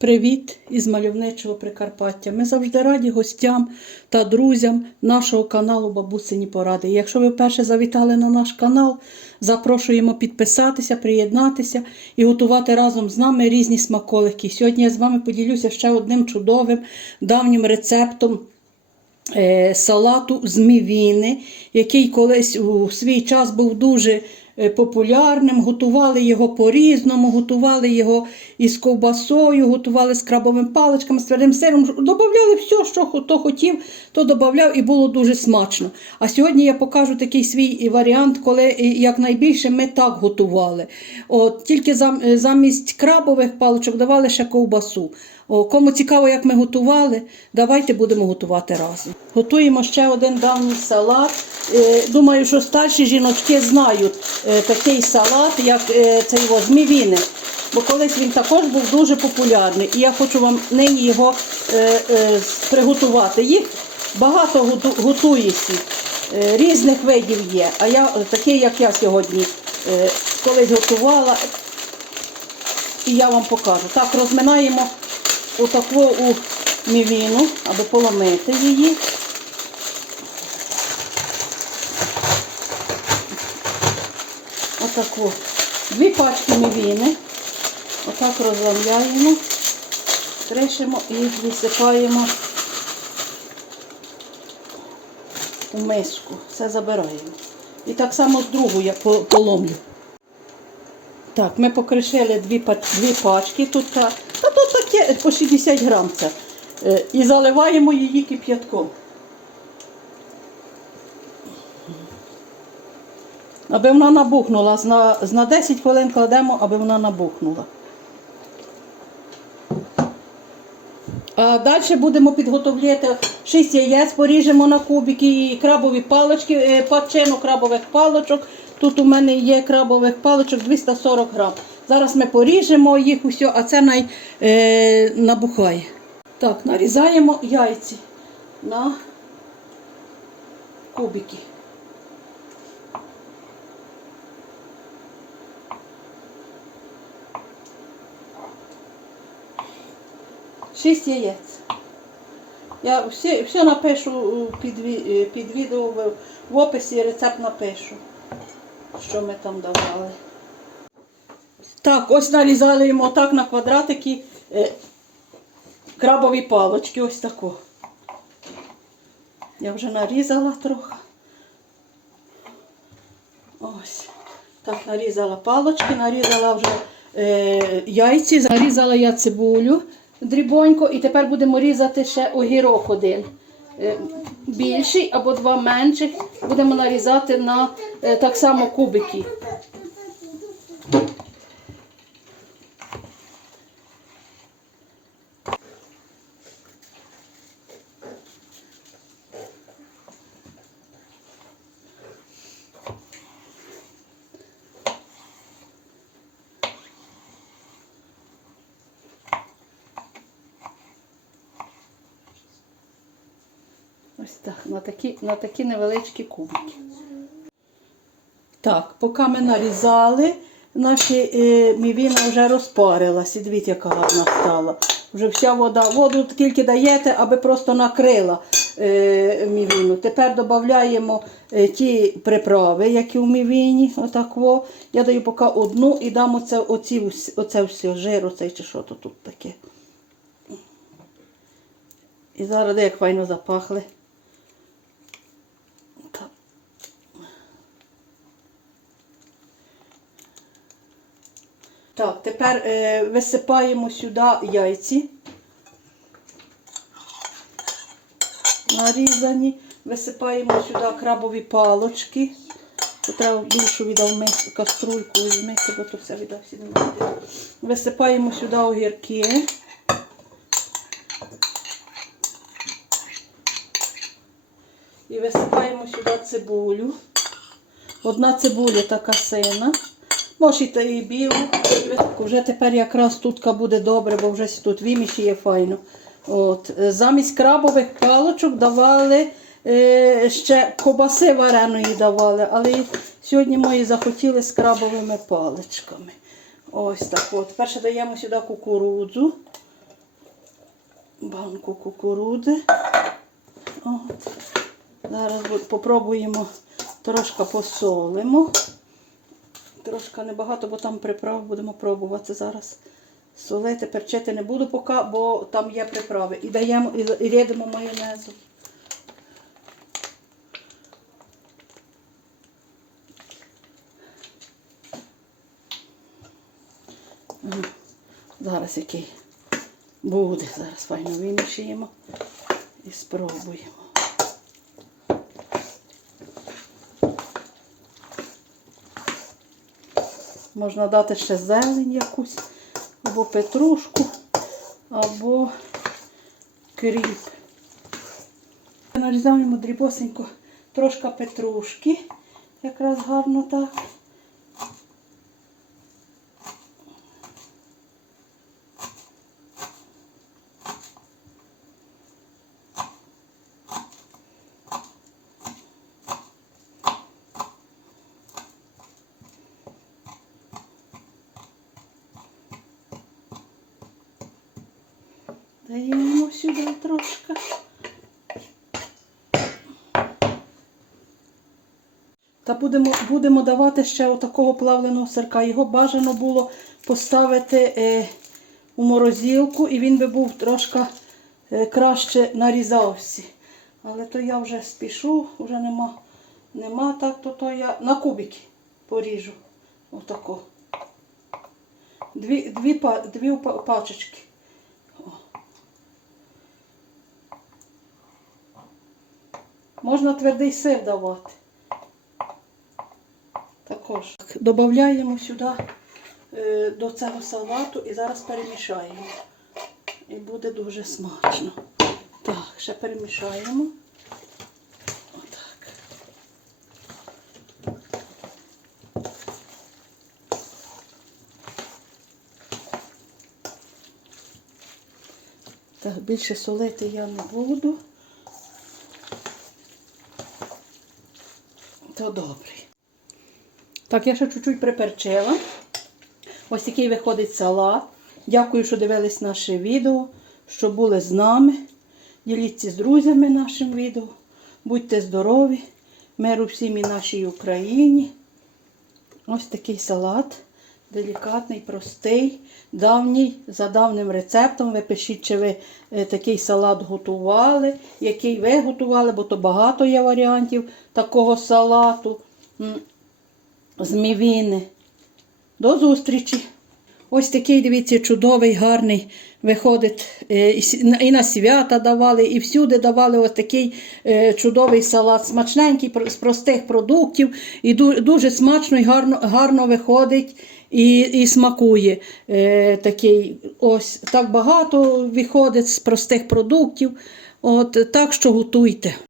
Привіт із мальовничого Прикарпаття. Ми завжди раді гостям та друзям нашого каналу Бабусині Поради. Якщо ви вперше завітали на наш канал, запрошуємо підписатися, приєднатися і готувати разом з нами різні смаколики. Сьогодні я з вами поділюся ще одним чудовим давнім рецептом е, салату з мівіни, який колись у свій час був дуже популярним. Готували його по-різному, готували його із ковбасою, готували з крабовими паличками, з твердим сиром. Додавали все, що хто хотів, то додавав і було дуже смачно. А сьогодні я покажу такий свій варіант, коли е, якнайбільше ми так готували. От, тільки е, замість крабових паличок давали ще ковбасу. О, кому цікаво, як ми готували, давайте будемо готувати разом. Готуємо ще один давній салат. Е, Думаю, що старші жіночки знають е, такий салат, як е, цей його з. Бо колись він також був дуже популярний. І я хочу вам нині його приготувати. Їх багато готується, різних видів є. А я такий, як я сьогодні колись готувала, і я вам покажу. Так, розминаємо отаку у мівіну, аби поломити її. Отаку. Дві пачки мівіни. Отак розламляємо, тришимо і висипаємо у миску. Все забираємо. І так само другу я поломлю. Так, ми покришили дві, пачки. Тут таке по 60 грам це. Е, І заливаємо її кип'ятком. Аби вона набухнула. На, 10 хвилин кладемо, аби вона набухнула. А далі будемо підготовляти 6 яєць, поріжемо на кубики і крабові палички, е, пачину крабових паличок. Тут у мене є крабових паличок 240 грам. Зараз ми поріжемо їх усе, а це най, е, набухає. Так, нарізаємо яйці на кубики. Шість яєць. Я все, все напишу під, е, під відео в описі рецепт напишу, що ми там давали. Так, ось нарізаємо так на квадратики е, крабові палочки, ось тако. Я вже нарізала трохи. Ось. Так, нарізала палочки, нарізала вже е, яйці, нарізала я цибулю дрібонько і тепер будемо різати ще огірок один. Е, більший або два менших. Будемо нарізати на е, так само кубики. Ось так, на такі, на такі невеличкі кубики. Так, поки ми нарізали, наші е, мівіна вже розпарилася. Дивіться, яка гарна стала. Вже вся вода, воду тільки даєте, аби просто накрила е, мівіну. Тепер додаємо е, ті приправи, які в мівіні. Отак. Я даю поки одну і дам оце, оці, оце все, жир, оцей чи що то тут таке. І зараз як файно запахли. Так, тепер е, висипаємо сюди яйці. Нарізані. Висипаємо сюди крабові палочки. Треба більшу віддав мис, каструльку візьмити, бо то все віддав всі. Висипаємо сюди огірки. І висипаємо сюди цибулю. Одна цибуля така сина. Можете і білу. Вже тепер якраз тут буде добре, бо вже тут вимішує файно. От. Замість крабових палочок давали е, ще кобаси вареної давали, але сьогодні мої захотіли з крабовими паличками. Ось так от. Перше даємо сюди кукурудзу. банку кукурудзи. От. Зараз бу- попробуємо трошки посолимо. Трошки небагато, бо там приправ будемо пробувати зараз. Солити, перчити не буду поки, бо там є приправи. І даємо і, рядимо майонезу. Зараз який буде. Зараз файно вимішуємо і спробуємо. Можна дати ще зелень якусь, або петрушку, або кріп. Нарізаємо дрібосенько трошки петрушки, якраз гарно так. Даємо сюди трошки. Та будемо, будемо давати ще отакого плавленого сирка. Його бажано було поставити е, у морозилку, і він би був трошки е, краще нарізався. Але то я вже спішу, вже нема, нема так, то, то я на кубики поріжу. Отако. Дві, дві, дві пачечки. Можна твердий сир давати. Також. Додаємо сюди е, до цього салату і зараз перемішаємо. І буде дуже смачно. Так, ще перемішаємо. Отак. Так, більше солити я не буду. То добре. Так, я ще чуть-чуть приперчила. Ось такий виходить салат. Дякую, що дивились наше відео, що були з нами. Діліться з друзями нашим відео. Будьте здорові, миру всім і нашій Україні. Ось такий салат. Делікатний, простий, давній, за давним рецептом. Ви пишіть, чи ви е, такий салат готували, який ви готували, бо то багато є варіантів такого салату з мівіни. До зустрічі! Ось такий, дивіться, чудовий, гарний виходить. е, І на- свята давали, і всюди давали ось такий е, чудовий салат. Смачненький, з простих продуктів. І дуже смачно і гарно, гарно виходить і, і смакує. Е, такий, ось так багато виходить з простих продуктів. От, так що готуйте.